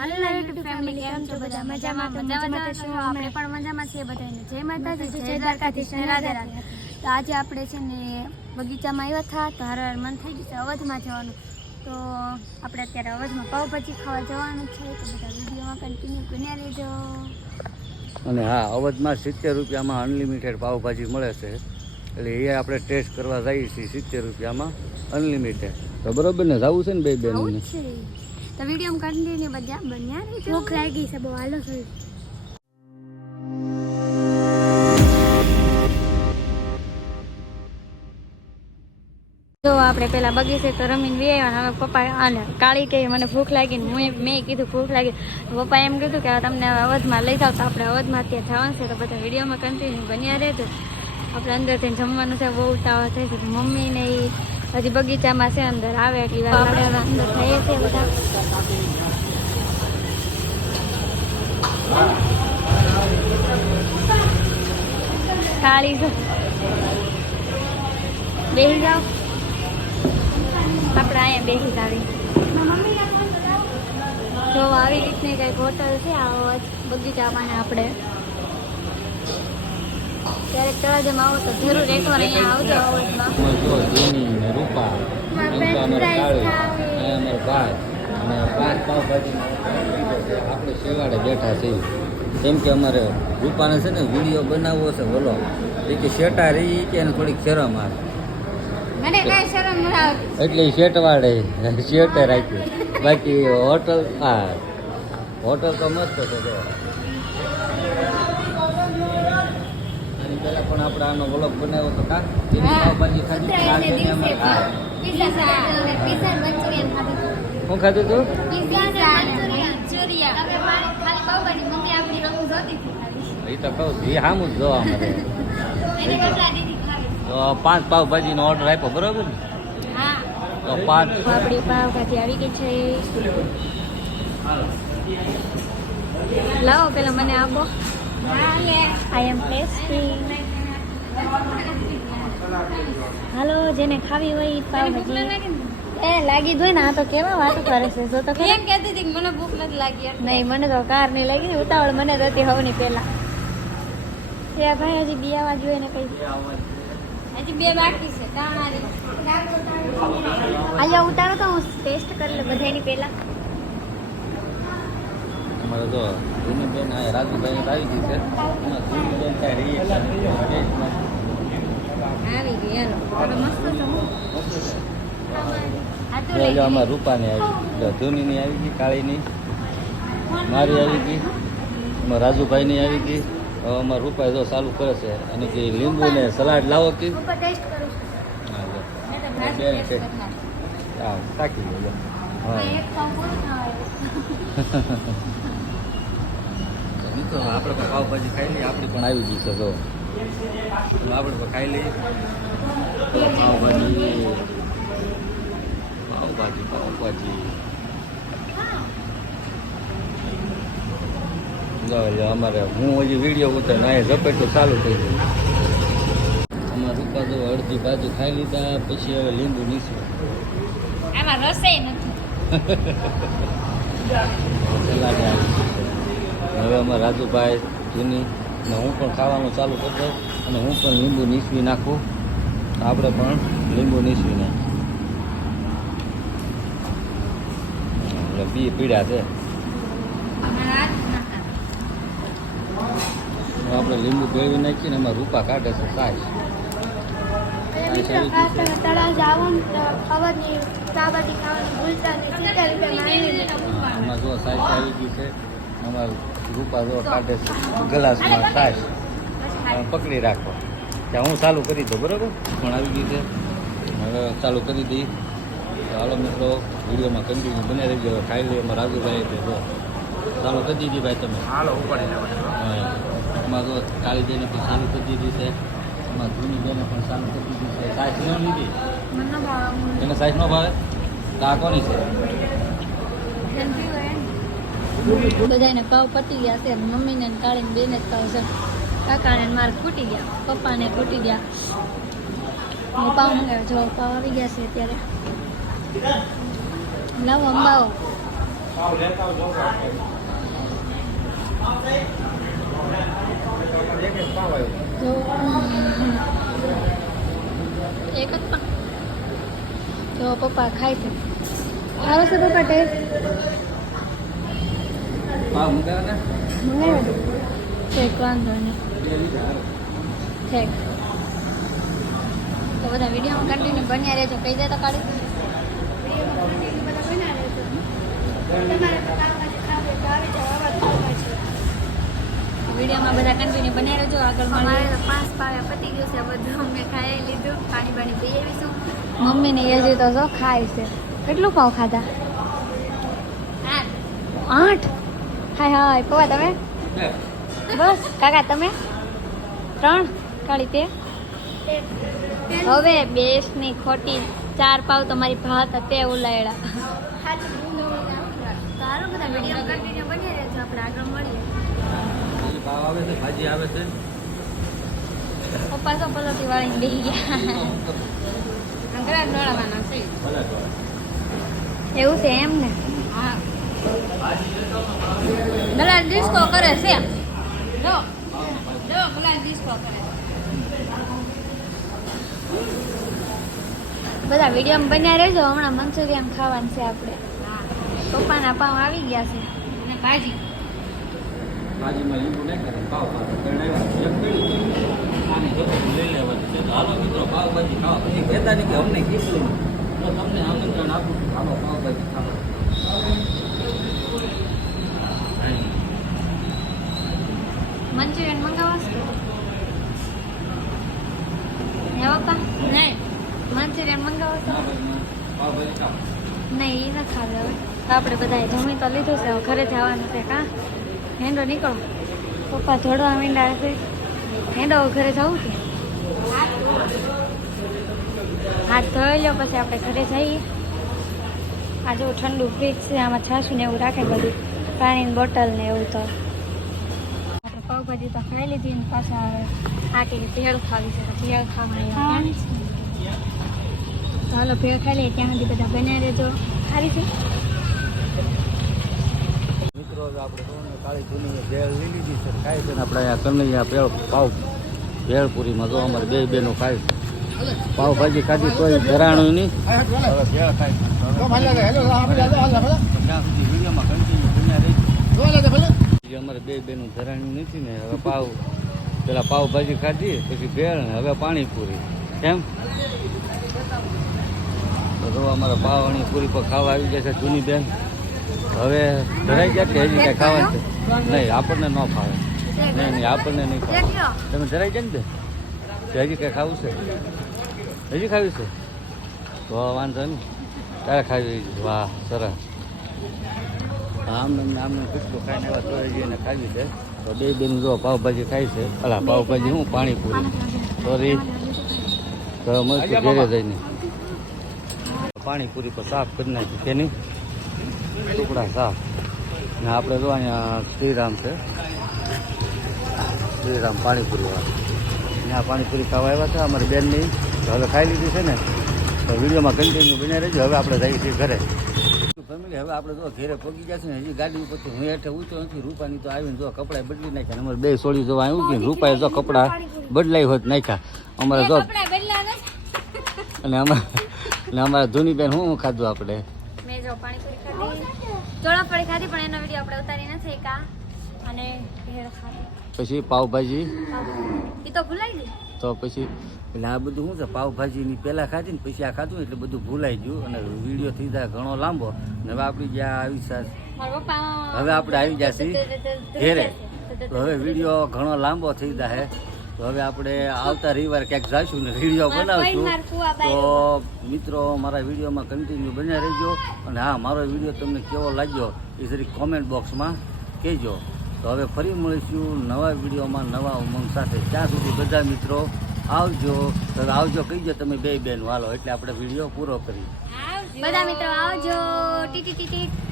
હાલો YouTube family કેમ છો બધા મજામાં તો મજામાં તો આપણે પણ મજામાં છીએ બધાને જય માતાજી જય દ્વારકાધીશ ને રાધે રાધે. તો આજે આપણે છે ને બગીચામાં આવ્યા હતા તો હર હર મન થઈ ગયું છે અવધમાં જવાનું. તો આપણે અત્યારે અવધમાં પાવભાજી ખાવા જવાનું છે તો બધા વિડીયોમાં કન્ટિન્યુ બન્યા રહેજો. અને હા અવધમાં સિત્તેર રૂપિયામાં અનલિમિટેડ પાવભાજી મળે છે. એટલે એ આપણે ટેસ્ટ કરવા જઈએ છીએ સિત્તેર રૂપિયામાં અનલિમિટેડ તો બરોબર ને? જવું છે ને બે છે. તો વિડીયોમાં કન્ટિન્યુ બધા બન્યા રહી ભૂખ લાગી છે બહુ હાલો થઈ. તો આપણે પેલા બગીચે તો રમીને વી આવ્યા હવે પપ્પા આને કાળી કે મને ભૂખ લાગી હું મેં કીધું ભૂખ લાગી. પપ્પા એમ કીધું કે તમને હવે અવધમાં લઈ જાવ તો આપણે અવધમાં ત્યાં જવાનું છે તો બધા વિડીયોમાં કન્ટિન્યુ બન્યા રહેજો. આપણે અંદરથી જમવાનું છે બહુ ઉતાવળ થઈ છે. મમ્મી ને એ હજી બગીચામાં છે અંદર આવે એટલી વાર. આપણે અંદર થઈએ છીએ બધા. જો બેસી જાઓ. આપણે અહીંયા બેસી જાવી. તો આવી રીતની કંઈક હોટલ છે આ બગીચામાં આપણે. ક્યારેક તળાજામાં આવો તો જરૂર એકવાર અહીંયા આવજો જો રૂપા અમારે ખાવી. અને પાંચ ભાત અને પાંચ પાવભાજી આપણે શેવાડે બેઠા છીએ. કેમ કે અમારે રૂપાને છે ને વીડિયો બનાવવો છે બોલો એ કે શેટા રહી કે એને થોડીક શરમ આવે. એટલે શેટવાડે શેટે રાખ્યું. બાકી હોટલ હા. હોટલ તો મસ્ત છે જો. પહેલા પણ આપણે આનો વ્લોગ બનાવ્યો તો કા એની. પાવભાજી ખાધી હા ખાધો, ને તું? ને પાવભાજી. એ તો કહું છું, એ સામું જ જોવા મળે? તો પાંચ પાવભાજીનો ઓર્ડર આપ્યો બરોબર ને? તો પાંચ. આપણી પાવભાજી આવી ગઈ છે. લાવો પેલા મને આપો. આઈ એમ ટેસ્ટી હાલો જેને ખાવી હોય પાવભાજી. એ લાગી જ હોય ને આ તો કેવા વાતો કરે છે? જો તો એમ કહેતી હતી મને ભૂખ નથી લાગી નહીં મને તો કાર નહીં લાગી ઉતાવળ મને જ હતી હવની પહેલા. એ ભાઈ હજી બિયાવા જોઈએ ને કઈ. હજી બે બાકી છે અહીંયા ઉતારો તો હું ટેસ્ટ કરી લે બધાની પહેલા. અમારે જો જૂની બેન આ રાજુભાઈ આવી ગઈ છે. જૂની બેન કાંઈ રહી આવી ગઈ મસ્ત છે હું. આ તો જો આમાં રૂપાની આવી જો જૂનીની આવી ગઈ કાળીની. મારી આવી ગઈ. એમાં રાજુભાઈની આવી ગઈ. હવે અમારા રૂપાઈ જો ચાલુ કરે છે અને કે લીંબુ ને સલાડ લાવો કે? જો તો હા લો. તો મિત્રો આપણે પણ પાવભાજી ખાઈ લઈએ આપણી પણ આવી ગઈ છે જો. તો આપણે પણ ખાઈ લઈએ. પાવભાજી પાવભાજી પાવભાજી અમારે હું હજી વીડિયો ઉતર અહીંયા ઝપેટું ચાલુ થઈ ગયું. અમારે રૂપા અડધી બાજુ ખાઈ લીધા પછી હવે લીંબુ આમાં રસે નથી. છે. હવે અમારા રાજુભાઈ જૂની ને હું પણ ખાવાનું ચાલુ કરી દઉં અને હું પણ લીંબુ નીસવી નાખું. આપણે પણ લીંબુ નીસવી નાખીએ એટલે બી પીડા છે આપણે લીંબુ ભેળવી નાખીને એમાં રૂપા કાઢે છે. એમાં જો સાઈઝ આવી ગયું છે અમારા રૂપા જો કાઢે છે ગ્લાસમાં સાઈઝ પકડી રાખો ત્યાં હું ચાલુ કરી દઉં બરાબર પણ આવી ગઈ છે હવે ચાલુ કરી દઈ તો હાલો મિત્રો વિડીયોમાં કન્ટિન્યુ બને રહેજો. ખાઈ લઈએ એમાં રાજુભાઈ છે જો. ચાલુ કરી દીધી ભાઈ તમે. હાલો ઉપાડી એમાં જો કાળી બેને પણ ચાલુ કરી દીધી છે. એમાં જૂની બેને પણ ચાલુ કરી દીધી છે. સાઈઝ ન લીધી? મને ન ભાવે. એને સાઈઝ ન ભાવે? આ કોની છે? બધાને પાવ પટી ગયા છે. મમ્મીને ને કાળીને બેને જ પાવ છે. કાકાને ને માર ખૂટી ગયા. પપ્પાને ખૂટી ગયા. હું પાવ મંગાવ્યો. જો પાવ આવી ગયા છે અત્યારે. લાવો અંબાવો જો એક જ પણ. જો પપ્પા ખાય છે. સારો છે પપ્પા ટેસ્ટ ઠીક વાંધો નહીં. ઠીક. તો બધા વિડીયોમાં કન્ટિન્યુ બન્યા રહેજો. કહી દે તો કાઢી. વિડીયોમાં બધા કન્ટિન્યુ બન્યા રહેજો આગળ મારે તો પાંચ પાવ્યા પતી ગયું છે બધું અમે ખાઈ લીધું પાણી પાણી પી આવીશું મમ્મીને એજી તો જો ખાય છે. કેટલું પાવ ખાધા? આઠ. હાય હાય પપ્પા તમે? બસ કાકા તમે? ત્રણ? કાળી તે? હવે બેસની ખોટી ચાર પાવ તમારી ભાત હતે ઉલાયડા સારું બધા વીડિયો કન્ટિન્યુ બની રહેજો આપણે આગળ મળીએ. ભાજી પાવ આવે છે ભાજી આવે છે. પપ્પા તો પલોટી વાળીને બેસી ગયા. છે. એવું છે એમ ને? ગલા ડિસ્કો કરે છે? જો જો ગલા ડિસ્કો કરે બધા વિડીયોમાં બન્યા રહેજો. હમણાં મંચુરિયન ખાવાનું છે આપણે. પપ્પાના પાવ આવી ગયા છે. અને ભાજી. ભાજીમાં લીંબુ પાવ ભાજી લેવાનું છે. તો હાલો, મિત્રો પાવભાજી ખાવા. પછી કહેતા નહીં કે અમને કીધું. તમને આમંત્રણ આપું ખાવા હાલો પાવભાજી ખાવા હાય. મંચુરિયન મંગાવશો હે પપ્પા નહીં મંચુરિયન મંગાવશો પાવભાજી ખાવા નહીં એ ન ખાવે હવે આપણે બધાએ જમી લીધું છે, હવે ઘરે જવાનું છે, કાં? હેંડો નીકળો. પપ્પા ધોડવા માંડ્યા છે. હેંડો ઘરે જવું છે? હાથ ધોઈ લો પછી આપણે ઘરે જઈએ. આ જો ઠંડુ ફ્રીજ છે, આમાં છાશું ને એવું રાખે બધું. પાણીની બોટલ ને એવું તો. પાવભાજી તો ખાઈ લીધી ને પાછા આવે આટીને ભેળ ખાવી છે ભેળ ખાવા આવ્યા તો હાલો ભેળ ખાઈ લઈએ ત્યાં સુધી બધા બનાવી રહેજો. સારી છે? મિત્રો આપણે કાળી ચૂની ભેળ લઈ લીધી છે ખાય છે ને આપણે અહીંયા કનૈયા ભેળ પાવ ભેળપુરીમાં જો અમારે બે બેનો ખાય છે. પાવભાજી ખાધી કોઈ ધરાણું નહીં. હવે ભેળ ખાય ત્યાં અમારે બે બેનું ધરાણું નથી ને હવે પાવ પેલા પાવભાજી ખાધી પછી ભેળ ને હવે પાણીપુરી. કેમ? જો અમારે પાવણી પૂરી પર ખાવા આવી જાય છે જૂની બેન. હવે ધરાઈ ગયા કે હજી કઈ ખાવાનું છે? નહીં આપણને ન ફાવે. નહીં નહીં આપણને નહીં ખાવે તમે ધરાઈ જાય ને બેન? હજી કઈ ખાવું છે? હજી ખાવી છે? તો વાંધો નહીં. તારે ખાવી વાહ સરસ. આમને ને આમને કુટકો ખાઈને એવા તો હજી એને ખાવી છે. તો બે બેન જો પાવભાજી ખાય છે. અલા પાવભાજી હું પાણીપુરી. સોરી તો મસ્ત ઘેરે જઈને. પાણીપુરી પર સાફ કરી નાખી તેની ટુકડા સાફ. ને આપણે જો અહીંયા શ્રીરામ છે. શ્રીરામ પાણીપુરી અહીંયા પાણીપુરી ખાવા આવ્યા છે અમારી બેનની. હવે ખાઈ લીધી છે ને. તો વિડીયોમાં કન્ટિન્યુ બની રહેજો. હવે આપણે જઈએ છીએ ઘરે. ફેમિલી હવે આપણે જો ઘેરે પગી ગયા છે ને હજી ગાડી ઉપરથી હું હેઠે ઊંચો નથી. રૂપાની તો આવીને જો કપડાં બદલી નાખ્યા અમારે બે સોળી જોવા આવ્યું કે રૂપાએ જો કપડાં બદલાઈ હોત નાખ્યા. અમારે જો અને અમારે અને અમારા ધોની બેન શું ખાધું આપણે? મેં જો પાણીપુરી ખાધી. ચોળાફળી ખાધી પણ એનો વીડિયો આપણે ઉતારી નથી કા અને ભેળ ખાધી. પછી પાવભાજી? એ તો ભૂલાઈ ગઈ. તો પછી એટલે આ બધું શું છે? પાવભાજીની પહેલાં ખાધી ને પછી આ ખાધું એટલે બધું ભૂલાઈ ગયું. અને વીડિયો થઈ જાય ઘણો લાંબો. ને હવે આપણી જ્યાં આવી છે હવે આપણે આવી જશે ઘેરે. હવે વીડિયો ઘણો લાંબો થઈ જાય તો હવે આપણે આવતા રવિવારે ક્યાંક જઈશું ને વીડિયો બનાવશું. તો મિત્રો મારા વિડીયોમાં કન્ટિન્યુ બન્યા રહેજો અને હા મારો વીડિયો તમને કેવો લાગ્યો એ જરી કોમેન્ટ બોક્સમાં કહેજો. તો હવે ફરી મળીશું નવા વિડીયોમાં નવા ઉમંગ સાથે. ત્યાં સુધી બધા મિત્રો આવજો. તો આવજો કહીજો તમે બે બેન વાલો. એટલે આપણે વીડિયો પૂરો કરી બધા મિત્રો આવજો. ટી ટી ટી ટી.